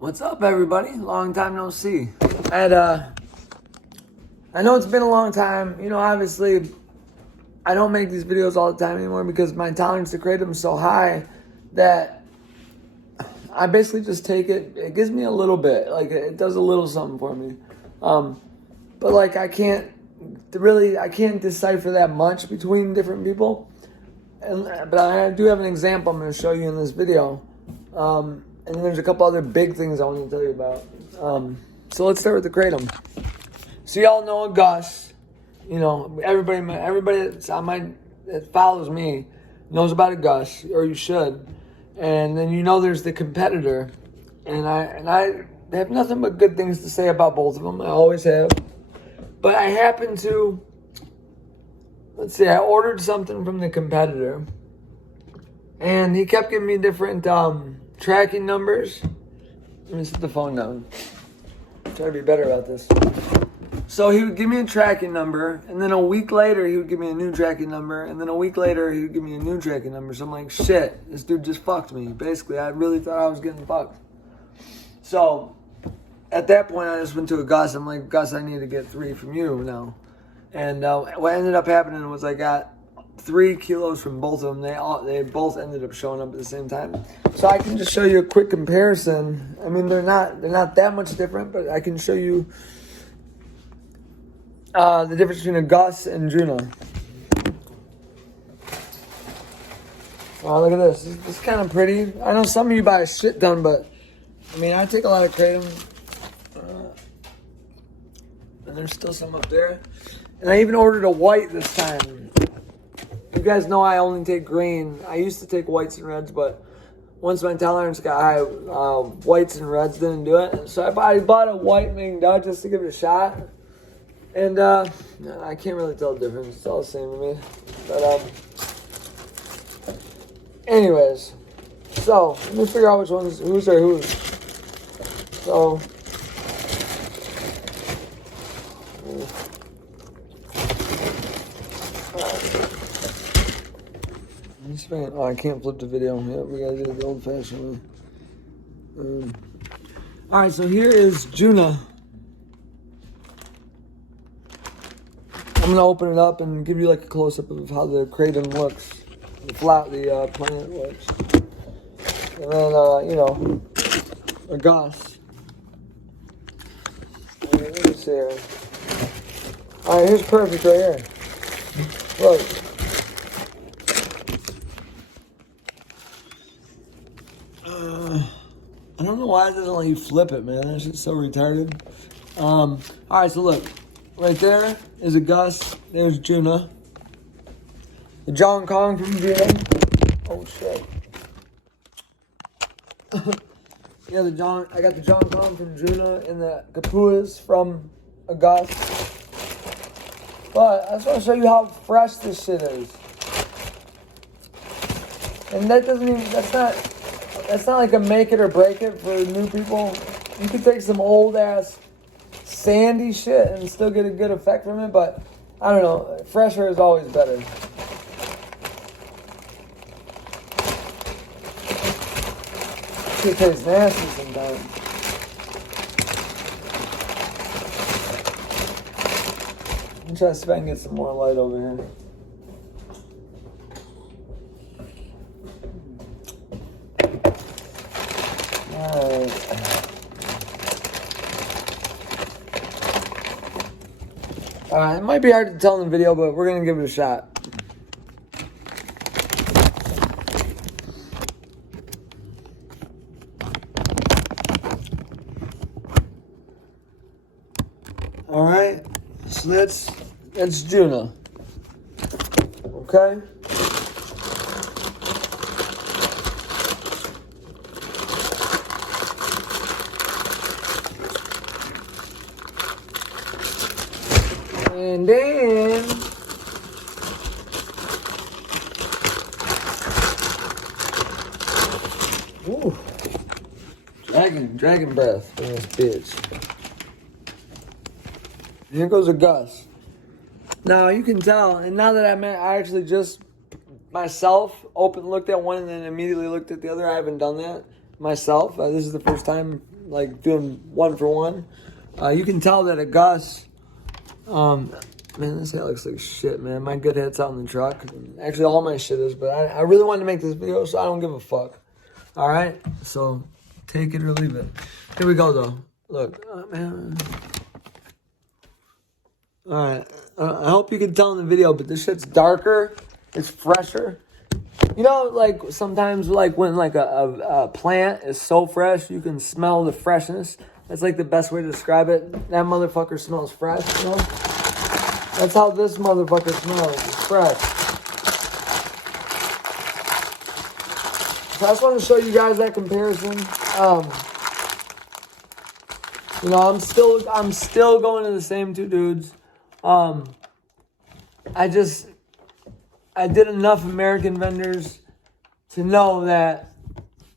What's up, everybody? Long time no see. I know it's been a long time. You know, obviously, I don't make these videos all the time anymore because my tolerance to kratom is so high that I basically just take it. It gives me a little bit, like it does a little something for me. But like I can't decipher that much between different people. But I do have an example I'm going to show you in this video. And then there's a couple other big things I want to tell you about. So let's start with the kratom. So y'all know AGUS. You know, everybody that follows me knows about AGUS, or you should. And then you know there's the competitor. And I have nothing but good things to say about both of them. I always have. But I happen to, let's see, I ordered something from the competitor. And he kept giving me different tracking numbers. Let me set the phone down. Try to be better about this. So he would give me a tracking number, and then a week later he would give me a new tracking number, and then a week later he would give me a new tracking number. So I'm like, shit, this dude just fucked me. Basically, I really thought I was getting fucked. So at that point, I just went to AGUS. I'm like, Gus, I need to get 3 from you now. And what ended up happening was I got 3 kilos from both of them. They both ended up showing up at the same time. So I can just show you a quick comparison. I mean, they're not that much different, but I can show you the difference between AGUS and Juno. Oh, look at this. This is kind of pretty. I know some of you buy a shit ton, but I mean, I take a lot of kratom. And there's still some up there. And I even ordered a white this time. You guys know I only take green. I used to take whites and reds, but once my tolerance got high, whites and reds didn't do it. So I bought a white Ming Dao just to give it a shot. And I can't really tell the difference. It's all the same to me. But anyways, so let me figure out which ones, who's are who's. So oh, I can't flip the video. Yep, we gotta do it the old-fashioned way. All right, so here is Juno. I'm gonna open it up and give you like a close-up of how the kratom looks, the plant looks, and then you know, AGUS. Let me see here. All right, here's perfect right here. Look. I don't know why it doesn't let you flip it, man. That's just so retarded. All right, so look. Right there is AGUS. There's Juno. The John Kong from Juno. Oh, shit. Yeah, I got the John Kong from Juno and the Kapuas from AGUS. But I just want to show you how fresh this shit is. And that doesn't even, that's not like a make it or break it for new people. You could take some old ass sandy shit and still get a good effect from it, but I don't know. Fresher is always better. It tastes nasty sometimes. I'm trying to see if I can get some more light over here. It might be hard to tell in the video, but we're going to give it a shot. All right, so that's Juno. Okay. And then ooh, dragon breath for this bitch. Here goes AGUS. Now you can tell, and now that I actually just myself looked at one and then immediately looked at the other. I haven't done that myself. This is the first time like doing 1 for 1. You can tell that AGUS, man, this hat looks like shit, man. My good hat's out in the truck. Actually, all my shit is, but I really wanted to make this video, so I don't give a fuck. All right? So, take it or leave it. Here we go, though. Look, man. All right. I hope you can tell in the video, but this shit's darker. It's fresher. You know, like, sometimes, like, when, like, a plant is so fresh, you can smell the freshness. That's, like, the best way to describe it. That motherfucker smells fresh, you know? That's how this motherfucker smells. It's fresh. So I just want to show you guys that comparison. You know, I'm still going to the same 2 dudes. I did enough American vendors to know that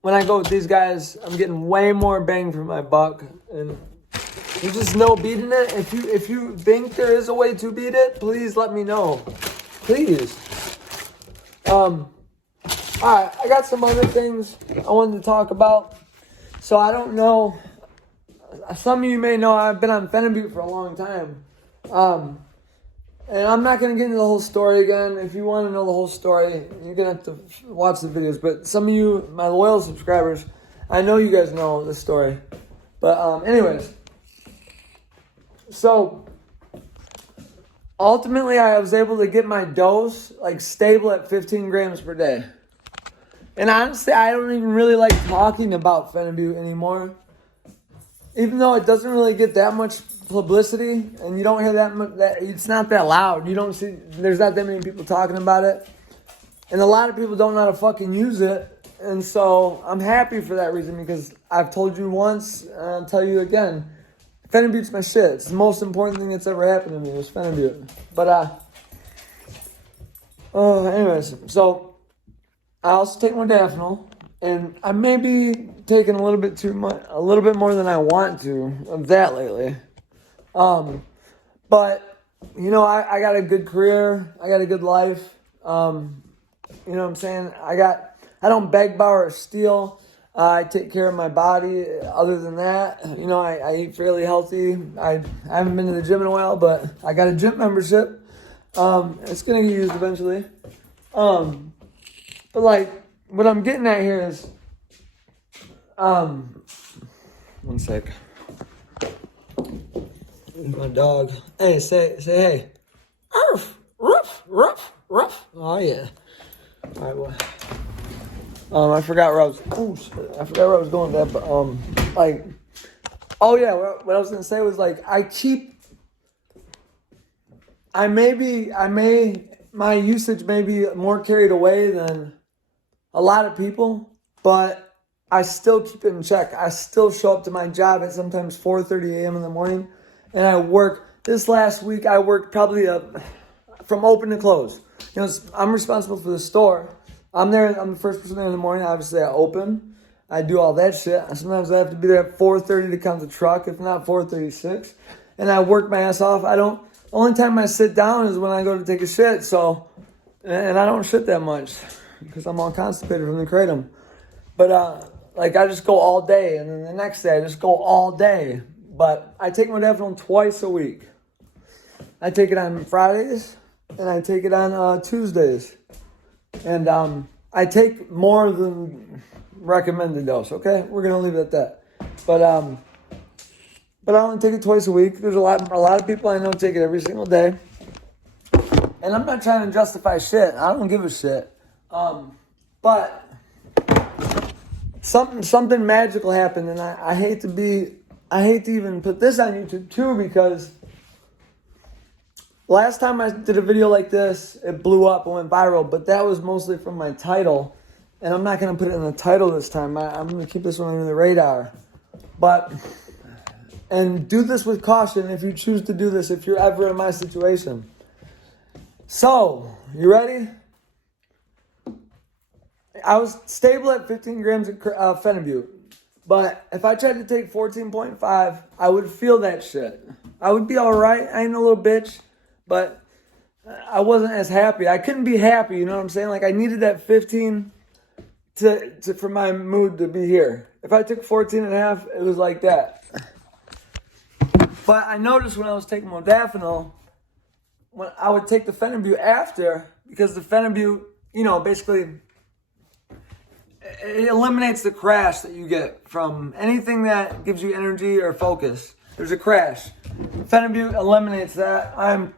when I go with these guys, I'm getting way more bang for my buck, and there's just no beating it. If you think there is a way to beat it, please let me know. Please. All right, I got some other things I wanted to talk about. So I don't know. Some of you may know I've been on Fenibut for a long time. And I'm not going to get into the whole story again. If you want to know the whole story, you're going to have to watch the videos. But some of you, my loyal subscribers, I know you guys know the story. But anyways. So, ultimately, I was able to get my dose, like, stable at 15 grams per day. And honestly, I don't even really like talking about Fenibut anymore. Even though it doesn't really get that much publicity, and you don't hear that much, it's not that loud. You don't see, there's not that many people talking about it. And a lot of people don't know how to fucking use it. And so I'm happy for that reason, because I've told you once, and I'll tell you again, Fenibut's my shit. It's the most important thing that's ever happened to me was Fenibut. But, anyways, so I also take modafinil, and I may be taking a little bit more than I want to of that lately. But, you know, I got a good career. I got a good life. You know what I'm saying? I don't beg, borrow, or steal. I take care of my body. Other than that, you know, I eat fairly healthy. I haven't been to the gym in a while, but I got a gym membership. It's going to get used eventually. But, like, what I'm getting at here is, one sec. My dog. Hey, say hey. Ruff, ruff, ruff, ruff. Oh yeah. All right, well. I forgot where I was. Oh shit. I forgot where I was going with that. But like, oh yeah. What I was gonna say was like, my usage may be more carried away than a lot of people, but I still keep it in check. I still show up to my job at sometimes 4:30 a.m. in the morning. And I work, this last week, I worked probably from open to close. You know, I'm responsible for the store. I'm the first person there in the morning. Obviously, I open. I do all that shit. Sometimes I have to be there at 4:30 to count the truck, if not 4:36. And I work my ass off. Only time I sit down is when I go to take a shit. So, and I don't shit that much because I'm all constipated from the kratom. But, like, I just go all day. And then the next day, I just go all day. But I take modafinil twice a week. I take it on Fridays, and I take it on Tuesdays. And I take more than recommended dose, okay? We're going to leave it at that. But I only take it twice a week. There's a lot of people I know take it every single day. And I'm not trying to justify shit. I don't give a shit. But something magical happened, and I hate to even put this on YouTube too, because last time I did a video like this, it blew up and went viral, but that was mostly from my title, and I'm not going to put it in the title this time. I'm going to keep this one under the radar. And do this with caution if you choose to do this, if you're ever in my situation. So, you ready? I was stable at 15 grams of Fenibut. But if I tried to take 14.5, I would feel that shit. I would be all right. I ain't a little bitch, but I wasn't as happy. I couldn't be happy, you know what I'm saying? Like, I needed that 15 for my mood to be here. If I took 14.5, it was like that. But I noticed when I was taking modafinil, when I would take the Phenibut after, because the Phenibut, basically, it eliminates the crash that you get from anything that gives you energy or focus. There's a crash. Phenibut eliminates that. I'm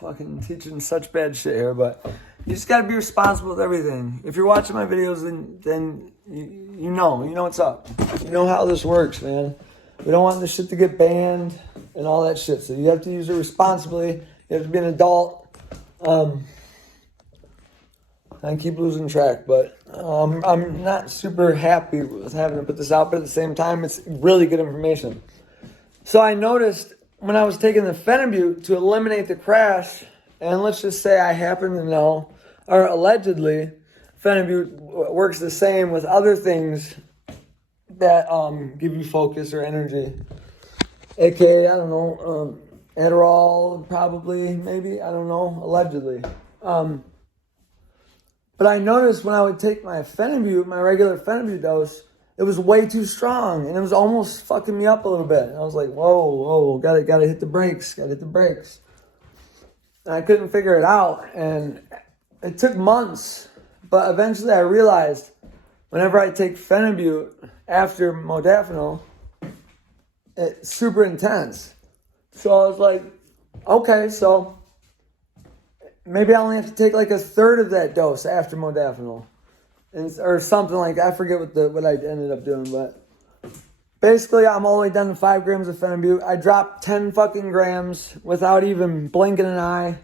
fucking teaching such bad shit here, but you just gotta be responsible with everything. If you're watching my videos, then you know what's up. You know how this works, man. We don't want this shit to get banned and all that shit. So you have to use it responsibly. You have to be an adult. I keep losing track, but I'm not super happy with having to put this out, but at the same time, it's really good information. So I noticed when I was taking the Phenibut to eliminate the crash, and let's just say I happen to know, or allegedly, Phenibut works the same with other things that give you focus or energy. AKA, I don't know, Adderall, probably, maybe, I don't know, allegedly. But I noticed when I would take my Phenibut, my regular Phenibut dose, it was way too strong, and it was almost fucking me up a little bit. And I was like, whoa, gotta hit the brakes, And I couldn't figure it out, and it took months, but eventually I realized whenever I take Phenibut after modafinil, it's super intense. So I was like, okay, so maybe I only have to take like a third of that dose after modafinil, or something like that. I forget what I ended up doing, but basically I'm all the way down to 5 grams of Phenibut. I dropped 10 fucking grams without even blinking an eye.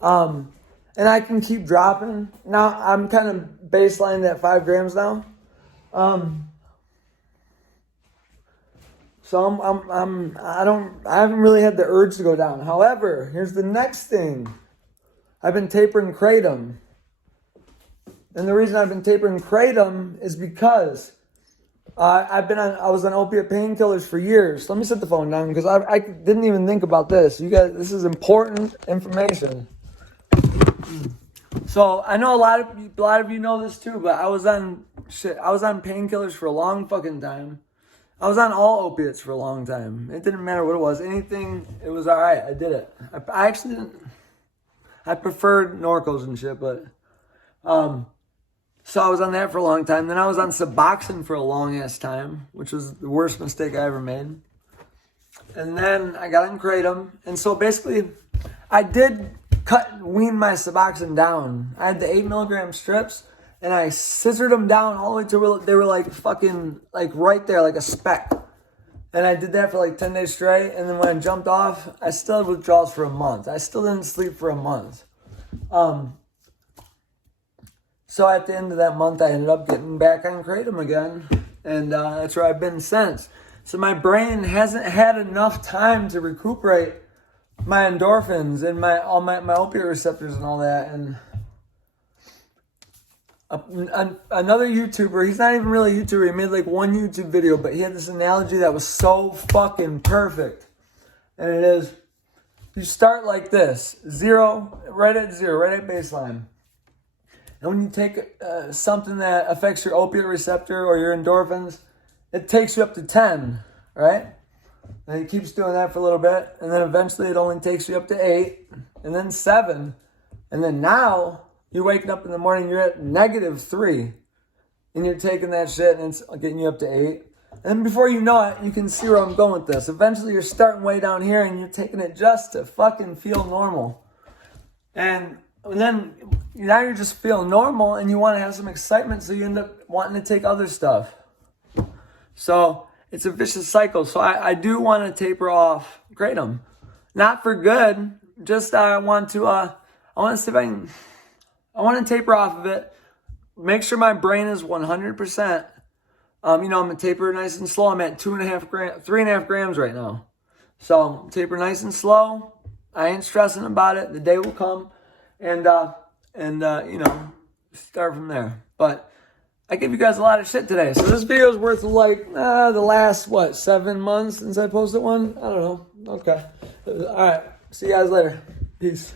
And I can keep dropping. Now I'm kind of baselining at 5 grams now. So I haven't really had the urge to go down. However, here's the next thing. I've been tapering kratom. And the reason I've been tapering kratom is because I was on opiate painkillers for years. Let me set the phone down because I didn't even think about this. You guys, this is important information. So I know a lot of you know this too, but I was on painkillers for a long fucking time. I was on all opiates for a long time. It didn't matter what it was. Anything, it was all right. I did it. I actually didn't. I preferred Norcos and shit, but so I was on that for a long time. Then I was on Suboxone for a long ass time, which was the worst mistake I ever made. And then I got on kratom, and so basically, I did wean my Suboxone down. I had the 8 milligram strips, and I scissored them down all the way to they were like fucking like right there, like a speck. And I did that for like 10 days straight. And then when I jumped off, I still had withdrawals for a month. I still didn't sleep for a month. So at the end of that month, I ended up getting back on kratom again. And that's where I've been since. So my brain hasn't had enough time to recuperate my endorphins and my opiate receptors and all that. And another YouTuber, he's not even really a YouTuber, he made like one YouTube video, but he had this analogy that was so fucking perfect. And it is, you start like this, right at baseline. And when you take something that affects your opiate receptor or your endorphins, it takes you up to 10, right? And it keeps doing that for a little bit, and then eventually it only takes you up to 8, and then 7, and then now you're waking up in the morning, you're at -3, and you're taking that shit, and it's getting you up to 8. And then before you know it, you can see where I'm going with this. Eventually you're starting way down here, and you're taking it just to fucking feel normal. And then now you're just feeling normal, and you want to have some excitement, so you end up wanting to take other stuff. So it's a vicious cycle. So I do want to taper off kratom. Not for good, just I want to see if I want to taper off of it, make sure my brain is 100%. I'm going to taper nice and slow. I'm at 3.5 grams right now. So taper nice and slow. I ain't stressing about it. The day will come, and start from there. But I gave you guys a lot of shit today. So this video is worth like the last 7 months since I posted one. I don't know. Okay. All right. See you guys later. Peace.